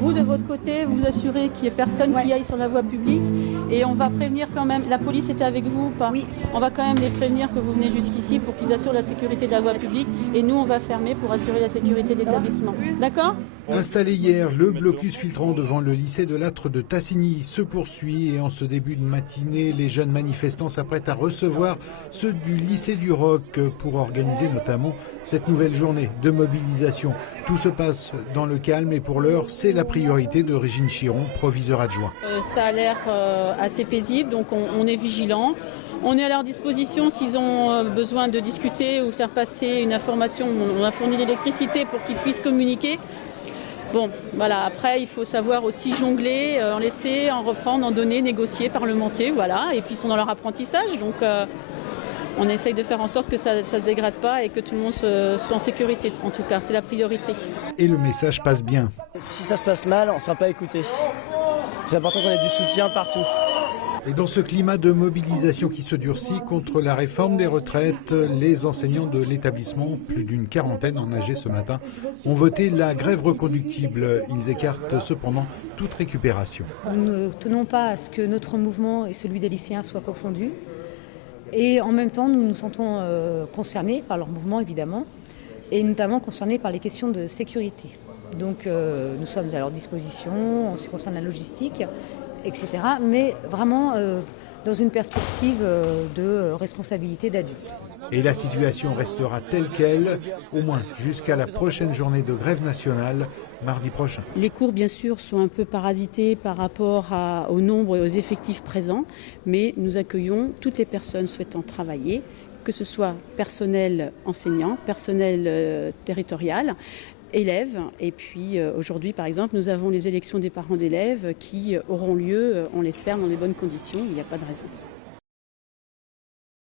Vous, de votre côté, vous assurez qu'il n'y ait personne qui aille sur la voie publique et on va prévenir quand même. La police était avec vous ou pas? Oui. On va quand même les prévenir que vous venez jusqu'ici pour qu'ils assurent la sécurité de la voie publique et nous, on va fermer pour assurer la sécurité de l'établissement. D'accord? Installé hier, le blocus filtrant devant le lycée de Lattre de Tassigny se poursuit et en ce début de matinée, les jeunes manifestants s'apprêtent à recevoir ceux du lycée du Roc pour organiser notamment cette nouvelle journée de mobilisation. Tout se passe dans le calme et pour l'heure, c'est la priorité de Régine Chiron, proviseur adjoint. Ça a l'air assez paisible, donc on est vigilant. On est à leur disposition s'ils ont besoin de discuter ou faire passer une information. On a fourni l'électricité pour qu'ils puissent communiquer. Bon, voilà. Après, il faut savoir aussi jongler, en laisser, en reprendre, en donner, négocier, parlementer, voilà. Et puis ils sont dans leur apprentissage, donc on essaye de faire en sorte que ça ne se dégrade pas et que tout le monde soit en sécurité. En tout cas, c'est la priorité. Et le message passe bien. Si ça se passe mal, on ne sera pas écouté. C'est important qu'on ait du soutien partout. Et dans ce climat de mobilisation qui se durcit contre la réforme des retraites, les enseignants de l'établissement, plus d'une quarantaine en AG ce matin, ont voté la grève reconductible. Ils écartent cependant toute récupération. Nous ne tenons pas à ce que notre mouvement et celui des lycéens soient confondus. Et en même temps, nous nous sentons concernés par leur mouvement, évidemment, et notamment concernés par les questions de sécurité. Donc nous sommes à leur disposition en ce qui concerne la logistique, etc. Mais vraiment dans une perspective de responsabilité d'adultes. Et la situation restera telle qu'elle, au moins jusqu'à la prochaine journée de grève nationale, mardi prochain. Les cours, bien sûr, sont un peu parasités par rapport au nombre et aux effectifs présents, mais nous accueillons toutes les personnes souhaitant travailler, que ce soit personnel enseignant, personnel territorial, élèves. Et puis aujourd'hui, par exemple, nous avons les élections des parents d'élèves qui auront lieu, on l'espère, dans les bonnes conditions. Il n'y a pas de raison.